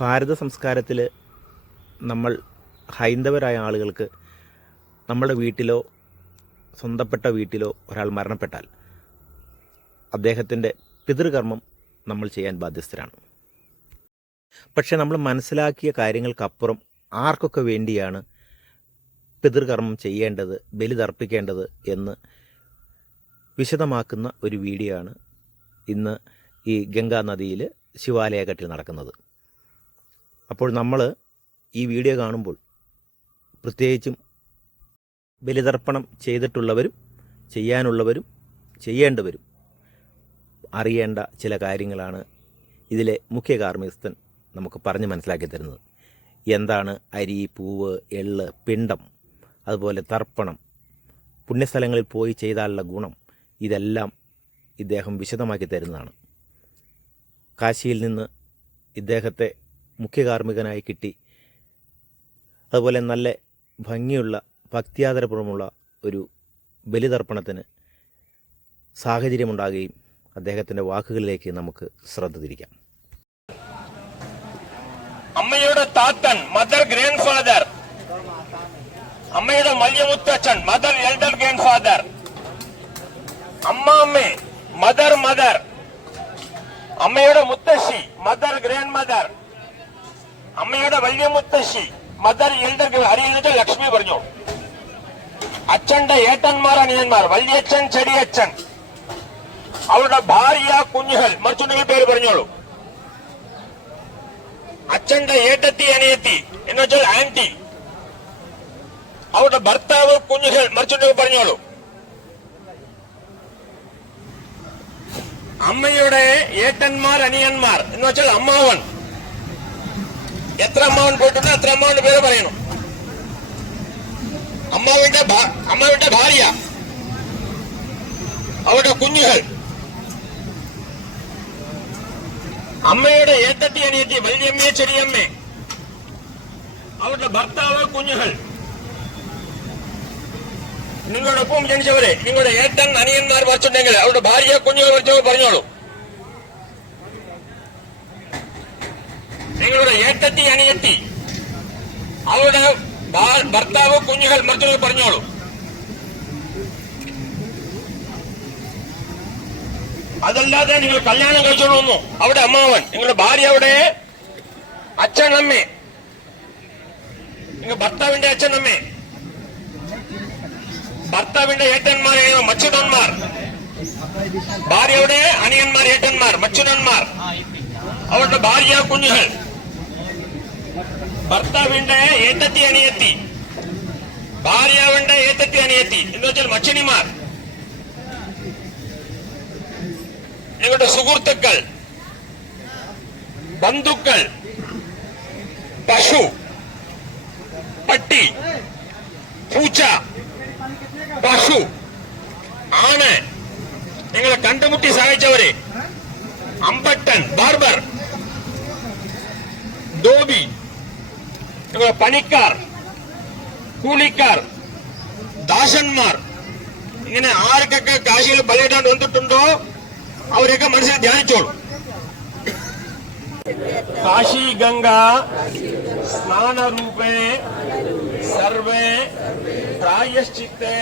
ഭാരത സംസ്കാരത്തിൽ നമ്മൾ ഹൈന്ദവരായ ആളുകൾക്ക് നമ്മുടെ വീട്ടിലോ സ്വന്തപ്പെട്ട വീട്ടിലോ ഒരാൾ മരണപ്പെട്ടാൽ അദ്ദേഹത്തിന്റെ പിതൃകർമ്മം നമ്മൾ ചെയ്യാൻ ബാധ്യസ്ഥരാണ്. പക്ഷെ നമ്മൾ മനസ്സിലാക്കിയ കാര്യങ്ങൾക്കപ്പുറം ആർക്കൊക്കെ വേണ്ടിയാണ് പിതൃകർമ്മം ചെയ്യേണ്ടത് ബലി തർപ്പിക്കേണ്ടത് എന്ന് വിശദമാക്കുന്ന ഒരു വീഡിയോ ആണ് ഇന്ന് ഈ ഗംഗാ നദിയിൽ ശിവാലയഘട്ടിൽ നടക്കുന്നത്. അപ്പോൾ നമ്മൾ ഈ വീഡിയോ കാണുമ്പോൾ പ്രത്യേകിച്ചും ബലിതർപ്പണം ചെയ്തിട്ടുള്ളവരും ചെയ്യാനുള്ളവരും ചെയ്യേണ്ടവരും അറിയേണ്ട ചില കാര്യങ്ങളാണ് ഇതിലെ മുഖ്യ കാർമ്മികസ്ഥൻ നമുക്ക് പറഞ്ഞ് മനസ്സിലാക്കി തരുന്നത്. എന്താണ് അരി പൂവ് എള്ള് പിണ്ടം അതുപോലെ തർപ്പണം പുണ്യസ്ഥലങ്ങളിൽ പോയി ചെയ്താലുള്ള ഗുണം ഇതെല്ലാം ഇദ്ദേഹം വിശദമാക്കി തരുന്നതാണ്. കാശിയിൽ നിന്ന് ഇദ്ദേഹത്തെ മുഖ്യ കാർമ്മികനായി കിട്ടി. അതുപോലെ നല്ല ഭംഗിയുള്ള ഭക്തിയാദരപൂർവമുള്ള ഒരു ബലിതർപ്പണത്തിന് സാഹചര്യമുണ്ടാകുകയും അദ്ദേഹത്തിന്റെ വാക്കുകളിലേക്ക് നമുക്ക് ശ്രദ്ധ തിരിക്കാം. അമ്മയുടെ താത്തൻ മദർ ഗ്രാൻഡ് ഫാദർ അമ്മയുടെ മല്യമുത്തച്ഛൻ മദർ എൽഡർ ഗ്രാൻഡ് ഫാദർ അമ്മാമ്മേ മദർ മദർ അമ്മയുടെ മുത്തശ്ശി മദർ ഗ്രാൻഡ് മദർ അമ്മയുടെ വലിയ മുത്തശ്ശി മദർ എൽഡർ അറിയുന്നത് ലക്ഷ്മി പറഞ്ഞു അച്ഛന്റെ ഏട്ടന്മാർ അനിയന്മാർ വല്യച്ഛൻ ചെടിയച്ഛൻ അവരുടെ ഭാര്യ കുഞ്ഞുകൾ മറിച്ചുണ്ടെങ്കിൽ പേര് പറഞ്ഞോളൂ. അച്ഛന്റെ ഏട്ടത്തി അനിയത്തി എന്ന് വെച്ചാൽ ആന്റി അവരുടെ ഭർത്താവ് കുഞ്ഞുകൾ മറിച്ചുണ്ടെങ്കിൽ പറഞ്ഞോളൂ. അമ്മയുടെ ഏട്ടന്മാർ അനിയന്മാർ എന്ന് വെച്ചാൽ അമ്മാവൻ എത്ര അമ്മാവൻ പോയിട്ടുണ്ട് അത്ര അമ്മാവന്റെ പേര് പറയണം. അമ്മാവിന്റെ അമ്മാവിന്റെ ഭാര്യ. അവരുടെ കുഞ്ഞുങ്ങൾ. അമ്മയുടെ ഏത്തട്ടി അനിയത്തി വലിയമ്മയെ ചെറിയമ്മ. അവരുടെ ഭർത്താവ് കുഞ്ഞുങ്ങൾ. ഒപ്പം ജനിച്ചവരെ നിങ്ങളുടെ ഏട്ടൻ അനിയന്മാർ വരച്ചിട്ടുണ്ടെങ്കിൽ അവരുടെ ഭാര്യ കുഞ്ഞുങ്ങൾ വച്ചവർ പറഞ്ഞോളൂ. നിങ്ങളുടെ ഏട്ടത്തി അനിയത്തി അവരുടെ ഭർത്താവ് കുഞ്ഞുങ്ങൾ മറ്റൊരു പറഞ്ഞോളൂ. അതല്ലാതെ നിങ്ങൾ കല്യാണം കഴിച്ചോളൂന്നു അവിടെ അമ്മാവൻ നിങ്ങളുടെ ഭാര്യ അവിടെ? അച്ഛൻ അമ്മേ. നിങ്ങൾ ഭർത്താവിന്റെ അച്ഛൻ അമ്മേ. ഭർത്താവിന്റെ ഏട്ടന്മാർ മച്ചുടന്മാർ ഭാര്യയുടെ അനിയന്മാർ ഏട്ടന്മാർ മച്ചുനന്മാർ. അവരുടെ ഭാര്യ കുഞ്ഞുങ്ങൾ. ഭർത്താവിന്റെ ഏത്തത്തി അനിയത്തി. ഭാര്യാവിന്റെ ഏത്തത്തി അനിയത്തി. എന്ന് വെച്ചാൽ മച്ചിനിമാർ. ഞങ്ങളുടെ സുഹൃത്തുക്കൾ ബന്ധുക്കൾ പശു പട്ടി പൂച്ച പശു ആണ് നിങ്ങളെ കണ്ടുമുട്ടി സഹായിച്ചവരെ. അമ്പട്ടൻ ബാർബർ ധോബി നിങ്ങളെ പണിക്കാർ കൂലിക്കാർ ദാസന്മാർ ഇങ്ങനെ ആർക്കൊക്കെ കാശിയിൽ ബലിയിടാൻ വന്നിട്ടുണ്ടോ അവരൊക്കെ മനസ്സിൽ ധ്യാനിച്ചോളൂ കാശി ഗംഗ സ്നാനരൂപേ സർവേ പ്രായശ്ചിത്തേ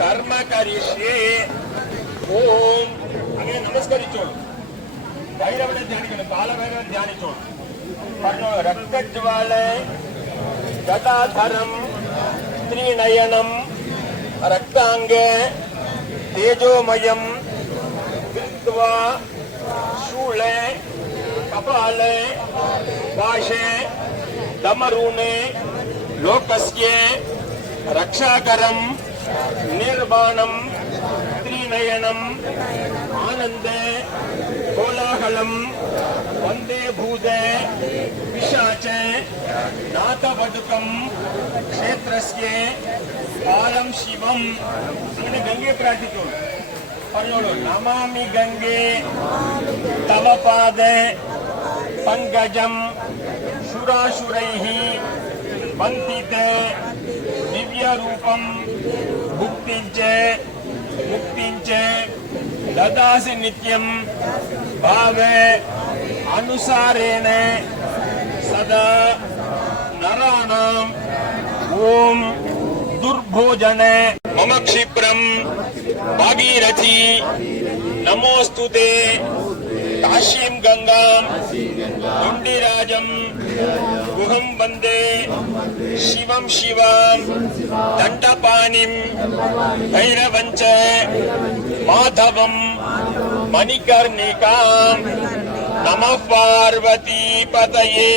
കർമ്മ കരിഷ്യേ ഓം അങ്ങനെ നമസ്കരിച്ചോളൂ ഭൈരവനെ ധ്യാനിക്കണം കാലഭൈരവനെ ധ്യാനിച്ചോളൂ रक्तज्वाले गदाधरं त्रिनयनं रक्ताङ्गे तेजोमयं कृत्वा शूले कपाले काशे दमरूणे लोकस्य रक्षाकरम निर्माणं त्रिनयनम् आनन्दे कोलाहलं वन्दे भूते पिशाचे नाथवदुकं क्षेत्रस्य कालं शिवम् അങ്ങനെ ഗംഗയെ പ്രാർത്ഥിച്ചോളൂ പറഞ്ഞോളൂ നമാമി ഗംഗേ തവ പാദേ പങ്കജം ശുരാശുരൈः വന്ദിതേ ദിവ്യരൂപം ముక్తించే దదాసి నిత్యం భావే అనుసారేణ సదా నరాణం ఓం దుర్భోజనే. మమ క్షిప్రం భాగీరథి. నమోస్తు காஷிம் கங்கா துண்டிராஜம் குஹம் வந்தே சிவம் சிவம் தண்டபாணிம் பைரவஞ்ச மாதவம் மணிகர்ணிகாம் நம பார்வதி பதையே.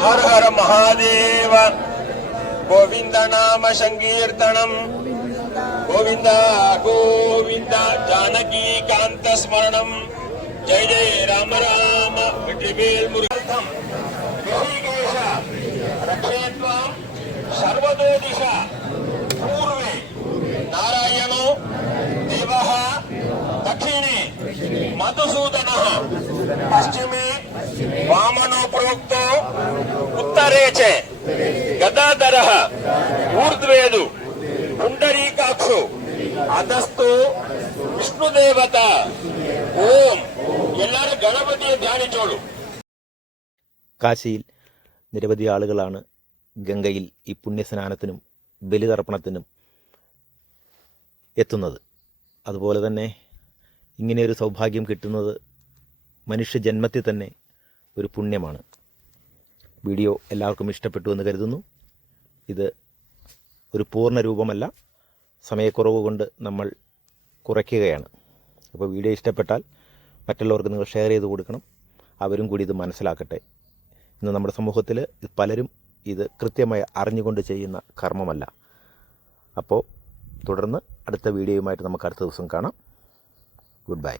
ஹர் ஹர மகாதேவ கோவிந்த நாம சங்கீர்த்தனம் கோவிந்தா கோ జానకీకాంత స్మరణం జయ జయ రామ రామ ట్రివేల్ మురుగర్థం ఋషికేశ రక్షయత్వం సర్వతో దిశ పూర్వే నారాయణో దేవ దక్షిణే మధుసూదన పశ్చిమే వామనో ప్రోక్తో ఉత్తరే చే గదాధర ఊర్ధ్వేదు పుండరీకాక్షు అధస్థు ವಿಷ್ಣುದೇವತ ಓಂ ಎಲ್ಲರೂ ಗಣಪತಿಯ ಧ್ಯಾನಿಸೋಳು കാശിയിൽ നിരവധി ആളുകളാണ് ഗംഗയിൽ ഈ പുണ്യസ്നാനത്തിനും ബലിതർപ്പണത്തിനും എത്തുന്നത് അതുപോലെ തന്നെ ഇങ്ങനെയൊരു സൗഭാഗ്യം കിട്ടുന്നത് മനുഷ്യജന്മത്തിൽ തന്നെ ഒരു പുണ്യമാണ് വീഡിയോ എല്ലാവർക്കും ഇഷ്ടപ്പെട്ടു എന്ന് കരുതുന്നു ഇത് ഒരു പൂർണ്ണ രൂപമല്ല സമയക്കുറവ് കൊണ്ട് നമ്മൾ കുറയ്ക്കുകയാണ്. അപ്പോൾ വീഡിയോ ഇഷ്ടപ്പെട്ടാൽ മറ്റുള്ളവർക്ക് നിങ്ങൾ ഷെയർ ചെയ്ത് കൊടുക്കണം. അവരും കൂടി ഇത് മനസ്സിലാക്കട്ടെ. ഇന്ന് നമ്മുടെ സമൂഹത്തിൽ പലരും ഇത് കൃത്യമായി അറിഞ്ഞുകൊണ്ട് ചെയ്യുന്ന കർമ്മമല്ല. അപ്പോൾ തുടർന്ന് അടുത്ത വീഡിയോയുമായിട്ട് നമുക്ക് അടുത്ത ദിവസം കാണാം. Good bye